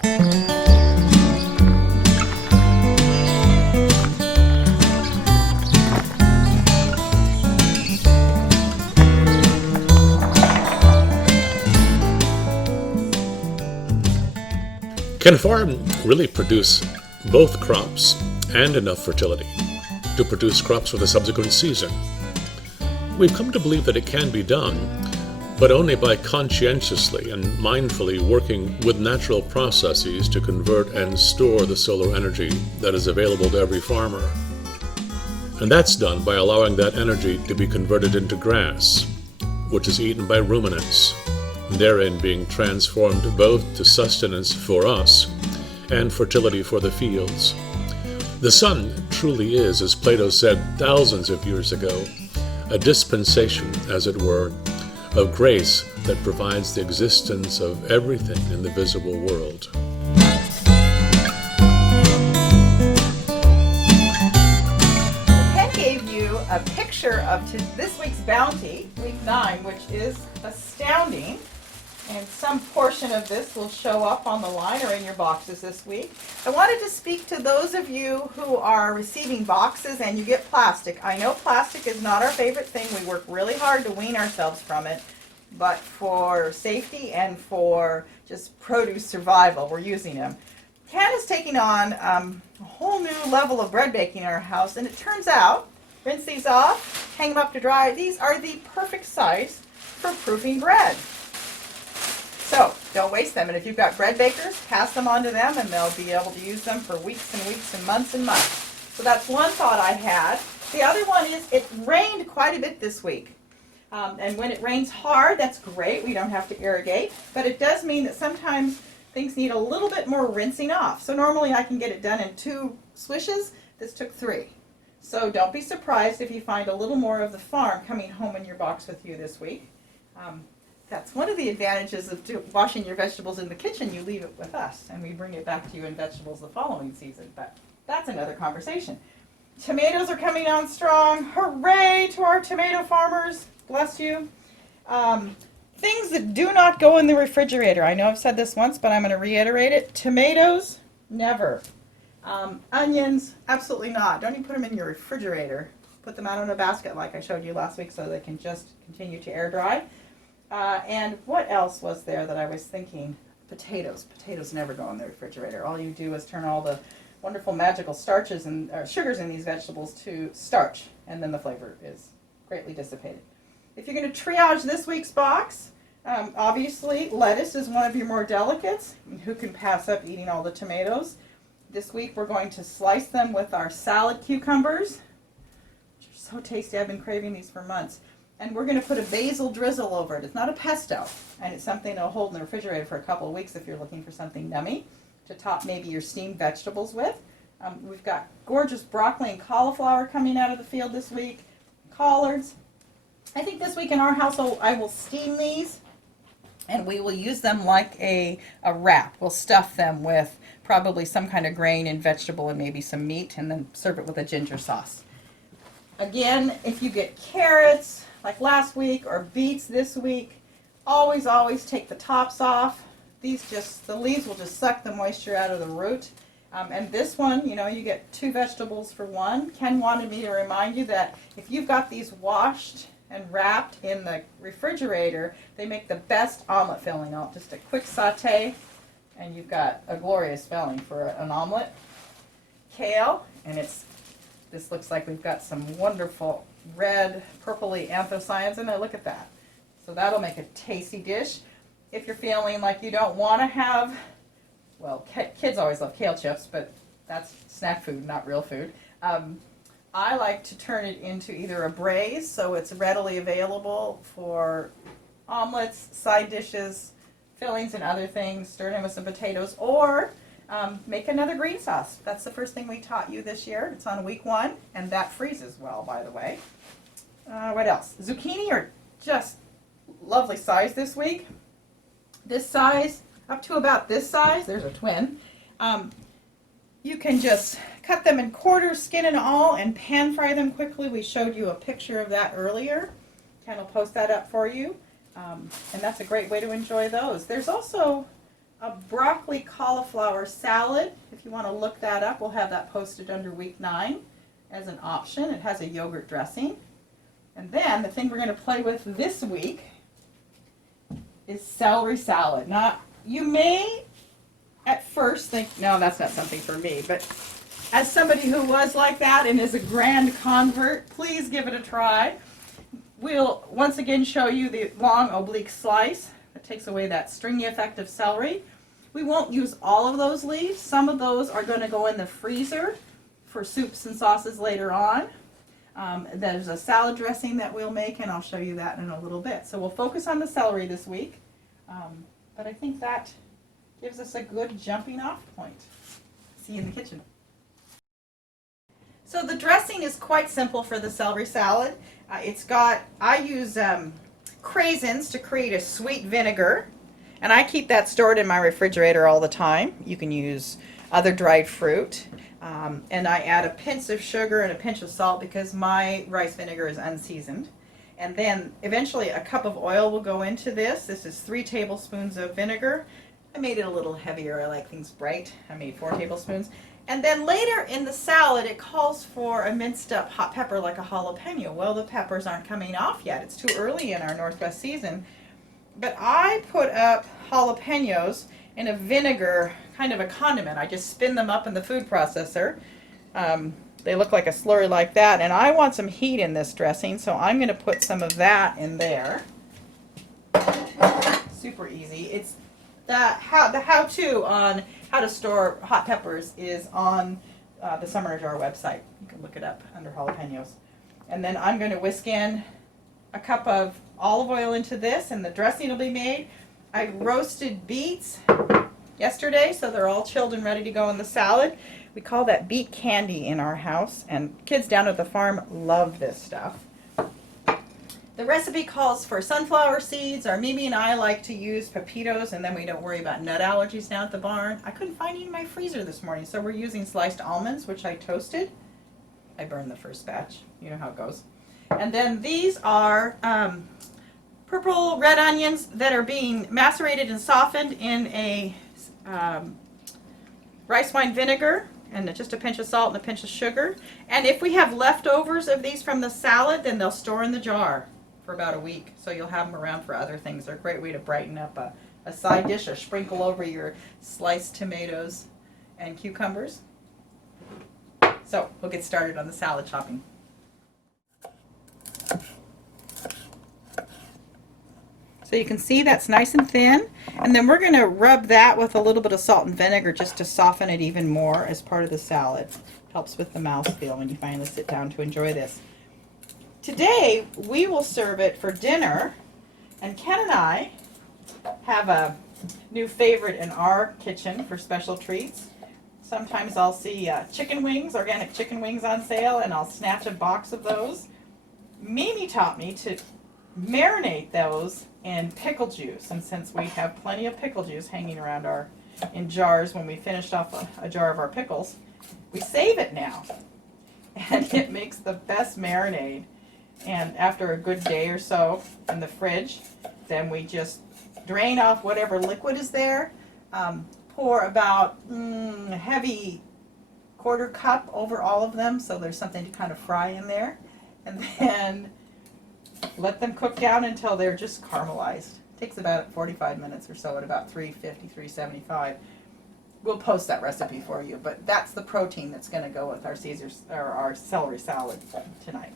Can a farm really produce both crops and enough fertility to produce crops for the subsequent season? We've come to believe that it can be done, but only by conscientiously and mindfully working with natural processes to convert and store the solar energy that is available to every farmer. And that's done by allowing that energy to be converted into grass, which is eaten by ruminants, therein being transformed both to sustenance for us and fertility for the fields. The sun truly is, as Plato said thousands of years ago, a dispensation, as it were, of grace that provides the existence of everything in the visible world. Ken gave you a picture of this week's bounty, week 9, which is astounding. And some portion of this will show up on the line or in your boxes this week. I wanted to speak to those of you who are receiving boxes and you get plastic. I know plastic is not our favorite thing. We work really hard to wean ourselves from it. But for safety and for just produce survival, we're using them. Ken is taking on a whole new level of bread baking in our house. And it turns out, rinse these off, hang them up to dry. These are the perfect size for proofing bread. So, don't waste them, and if you've got bread bakers, pass them on to them, and they'll be able to use them for weeks and weeks and months and months. So that's one thought I had. The other one is, it rained quite a bit this week. And when it rains hard, that's great. We don't have to irrigate, but it does mean that sometimes things need a little bit more rinsing off. So normally I can get it done in 2 swishes. This took 3. So don't be surprised if you find a little more of the farm coming home in your box with you this week. That's one of the advantages of washing your vegetables in the kitchen. You leave it with us, and we bring it back to you in vegetables the following season. But that's another conversation. Tomatoes are coming on strong. Hooray to our tomato farmers. Bless you. Things that do not go in the refrigerator. I know I've said this once, but I'm going to reiterate it. Tomatoes, never. Onions, absolutely not. Don't even put them in your refrigerator. Put them out in a basket like I showed you last week so they can just continue to air dry. And what else was there that I was thinking? Potatoes. Potatoes never go in the refrigerator. All you do is turn all the wonderful magical starches and sugars in these vegetables to starch, and then the flavor is greatly dissipated. If you're going to triage this week's box, obviously lettuce is one of your more delicates. Who can pass up eating all the tomatoes? This week we're going to slice them with our salad cucumbers, which are so tasty. I've been craving these for months. And we're going to put a basil drizzle over it. It's not a pesto, and it's something that'll hold in the refrigerator for a couple of weeks if you're looking for something yummy to top maybe your steamed vegetables with. We've got gorgeous broccoli and cauliflower coming out of the field this week, collards. I think this week in our household I will steam these, and we will use them like a wrap. We'll stuff them with probably some kind of grain and vegetable and maybe some meat, and then serve it with a ginger sauce. Again, if you get carrots, like last week, or beets this week, always take the tops off. The leaves will just suck the moisture out of the root. And this one, you get 2 vegetables for 1. Ken wanted me to remind you that if you've got these washed and wrapped in the refrigerator, they make the best omelet filling. Just a quick saute, and you've got a glorious filling for an omelet. Kale, and this looks like we've got some wonderful red, purpley anthocyanins in it. Look at that. So that'll make a tasty dish. If you're feeling like you don't want to have, well, kids always love kale chips, but that's snack food, not real food. I like to turn it into either a braise, so it's readily available for omelets, side dishes, fillings, and other things. Stir it in with some potatoes, or make another green sauce. That's the first thing we taught you this year. It's on week 1, and that freezes well, by the way. What else? Zucchini are just lovely size this week. This size, up to about this size, there's a twin. You can just cut them in quarters, skin and all, and pan fry them quickly. We showed you a picture of that earlier. Ken will post that up for you. And that's a great way to enjoy those. There's also a broccoli cauliflower salad. If you want to look that up, we'll have that posted under week 9 as an option. It has a yogurt dressing. And then the thing we're going to play with this week is celery salad. Now, you may at first think, no, that's not something for me, but as somebody who was like that and is a grand convert, please give it a try. We'll once again show you the long oblique slice. It takes away that stringy effect of celery. We won't use all of those leaves. Some of those are going to go in the freezer for soups and sauces later on. There's a salad dressing that we'll make, and I'll show you that in a little bit. So we'll focus on the celery this week, but I think that gives us a good jumping off point. See you in the kitchen. So the dressing is quite simple for the celery salad. I use craisins to create a sweet vinegar, and I keep that stored in my refrigerator all the time. You can use other dried fruit. And I add a pinch of sugar and a pinch of salt because my rice vinegar is unseasoned. And then eventually a cup of oil will go into this. This is 3 tablespoons of vinegar. I made it a little heavier. I like things bright. I made 4 tablespoons. And then later in the salad, it calls for a minced up hot pepper like a jalapeno. Well, the peppers aren't coming off yet. It's too early in our Northwest season. But I put up jalapenos in a vinegar, kind of a condiment. I just spin them up in the food processor. They look like a slurry like that, and I want some heat in this dressing, so I'm going to put some of that in there. Super easy. It's the how-to on how to store hot peppers is on the Summer Jar website. You can look it up under jalapenos. And then I'm going to whisk in a cup of olive oil into this, and the dressing will be made. I roasted beets yesterday, so they're all chilled and ready to go in the salad. We call that beet candy in our house, and kids down at the farm love this stuff. The recipe calls for sunflower seeds. Our Mimi and I like to use pepitos, and then we don't worry about nut allergies down at the barn. I couldn't find any in my freezer this morning, so we're using sliced almonds, which I toasted. I burned the first batch. You know how it goes. And then these are purple red onions that are being macerated and softened in a rice wine vinegar, and just a pinch of salt and a pinch of sugar. And if we have leftovers of these from the salad, then they'll store in the jar for about a week, so you'll have them around for other things. They're a great way to brighten up a side dish or sprinkle over your sliced tomatoes and cucumbers. So we'll get started on the salad chopping. So you can see that's nice and thin, and then we're going to rub that with a little bit of salt and vinegar just to soften it even more as part of the salad. Helps with the mouthfeel when you finally sit down to enjoy this. Today we will serve it for dinner, and Ken and I have a new favorite in our kitchen for special treats. Sometimes I'll see chicken wings, organic chicken wings on sale, and I'll snatch a box of those. Mimi taught me to marinate those in pickle juice, and since we have plenty of pickle juice hanging around in jars when we finished off a jar of our pickles, we save it now, and it makes the best marinade. And after a good day or so in the fridge, then we just drain off whatever liquid is there, pour about a heavy 1/4 cup over all of them so there's something to kind of fry in there, and then let them cook down until they're just caramelized. It takes about 45 minutes or so at about 350, 375. We'll post that recipe for you, but that's the protein that's going to go with our celery salad tonight.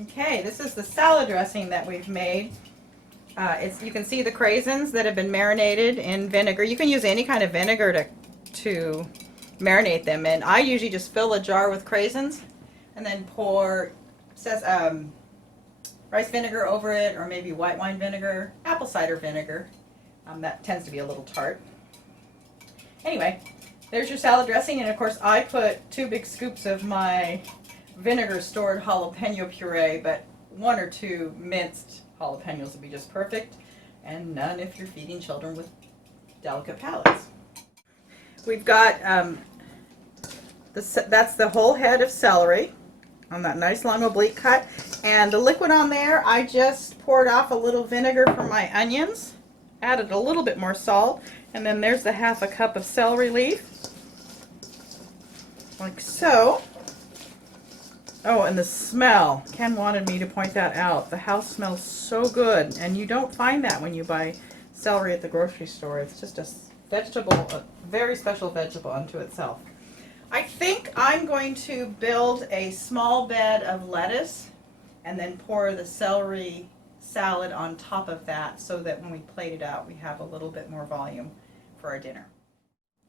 Okay, this is the salad dressing that we've made. You can see the craisins that have been marinated in vinegar. You can use any kind of vinegar to marinate them in. I usually just fill a jar with craisins and then pour rice vinegar over it, or maybe white wine vinegar, apple cider vinegar. That tends to be a little tart. Anyway, there's your salad dressing, and of course I put 2 big scoops of my vinegar stored jalapeno puree, but 1 or 2 minced jalapenos would be just perfect, and none if you're feeding children with delicate palates. We've got that's the whole head of celery on that nice long oblique cut, and the liquid on there I just poured off a little vinegar from my onions, added a little bit more salt, and then there's the half a cup of celery leaf, like so. Oh, and the smell. Ken wanted me to point that out. The house smells so good, and you don't find that when you buy celery at the grocery store. It's just a vegetable, a very special vegetable unto itself. I think I'm going to build a small bed of lettuce and then pour the celery salad on top of that so that when we plate it out, we have a little bit more volume for our dinner.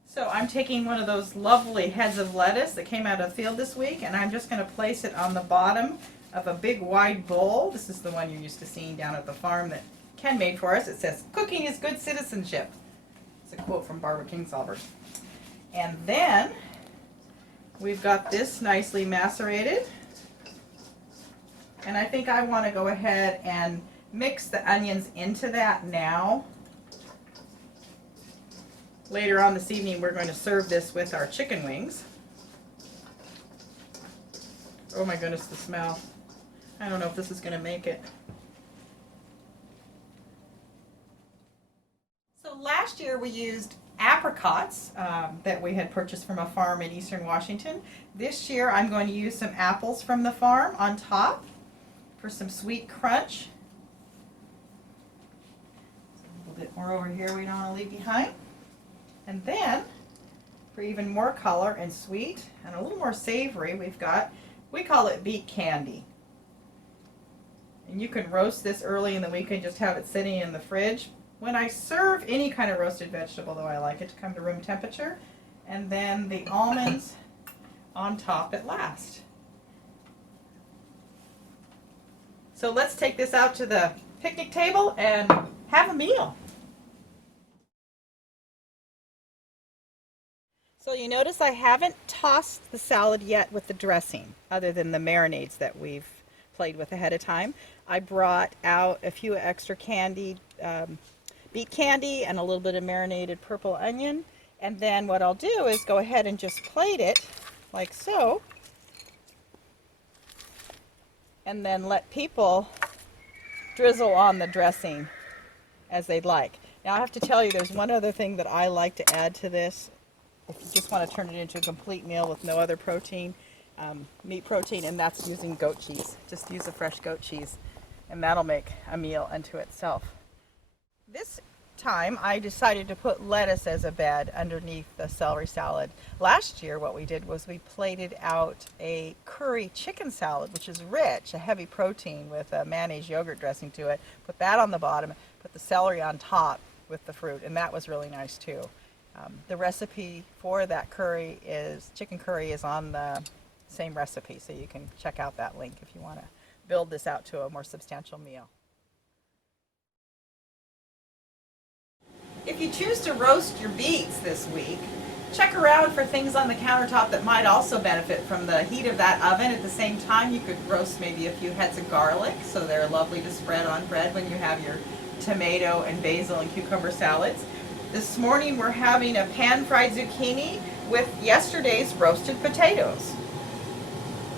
So I'm taking one of those lovely heads of lettuce that came out of the field this week, and I'm just going to place it on the bottom of a big wide bowl. This is the one you're used to seeing down at the farm that Ken made for us. It says, "Cooking is good citizenship." It's a quote from Barbara Kingsolver. And then we've got this nicely macerated. And I think I want to go ahead and mix the onions into that now. Later on this evening, we're going to serve this with our chicken wings. Oh my goodness, the smell. I don't know if this is going to make it. So last year we used apricots that we had purchased from a farm in eastern Washington. This year I'm going to use some apples from the farm on top for some sweet crunch. A little bit more over here we don't want to leave behind. And then, for even more color and sweet and a little more savory, we call it beet candy. And you can roast this early in the week and just have it sitting in the fridge. When I serve any kind of roasted vegetable, though, I like it to come to room temperature. And then the almonds on top at last. So let's take this out to the picnic table and have a meal. So you notice I haven't tossed the salad yet with the dressing, other than the marinades that we've played with ahead of time. I brought out a few extra candied beet candy and a little bit of marinated purple onion. And then what I'll do is go ahead and just plate it like so. And then let people drizzle on the dressing as they'd like. Now I have to tell you, there's one other thing that I like to add to this. If you just want to turn it into a complete meal with no other protein, meat protein, and that's using goat cheese. Just use a fresh goat cheese, and that'll make a meal unto itself. This time I decided to put lettuce as a bed underneath the celery salad. Last year what we did was we plated out a curry chicken salad, which is rich, a heavy protein with a mayonnaise yogurt dressing to it. Put that on the bottom, put the celery on top with the fruit, and that was really nice too. The recipe for that chicken curry is on the same recipe, so you can check out that link if you want to build this out to a more substantial meal. If you choose to roast your beets this week, check around for things on the countertop that might also benefit from the heat of that oven. At the same time, you could roast maybe a few heads of garlic, so they're lovely to spread on bread when you have your tomato and basil and cucumber salads. This morning we're having a pan-fried zucchini with yesterday's roasted potatoes.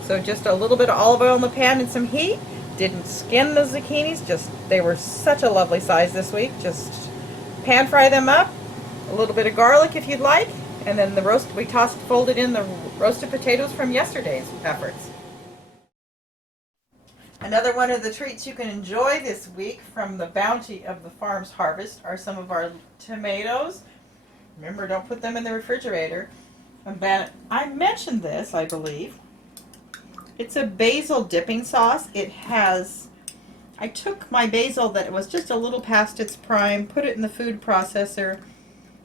So just a little bit of olive oil in the pan and some heat. Didn't skin the zucchinis, they were such a lovely size this week. Just pan fry them up, a little bit of garlic if you'd like, and then we folded in the roasted potatoes from yesterday's efforts. Another one of the treats you can enjoy this week from the bounty of the farm's harvest are some of our tomatoes. Remember, don't put them in the refrigerator. I mentioned this, I believe. It's a basil dipping sauce. I took my basil that was just a little past its prime, put it in the food processor,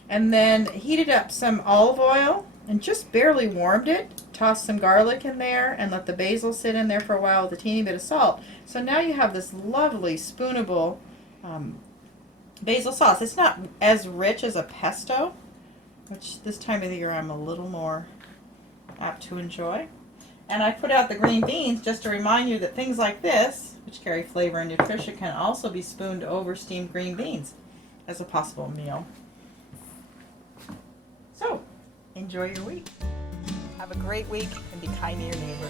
and then heated up some olive oil and just barely warmed it. Toss some garlic in there and let the basil sit in there for a while with a teeny bit of salt. So now you have this lovely spoonable basil sauce. It's not as rich as a pesto, which this time of the year I'm a little more apt to enjoy. And I put out the green beans just to remind you that things like this, which carry flavor and nutrition, can also be spooned over steamed green beans as a possible meal. So, enjoy your week. Have a great week and be kind to your neighbor.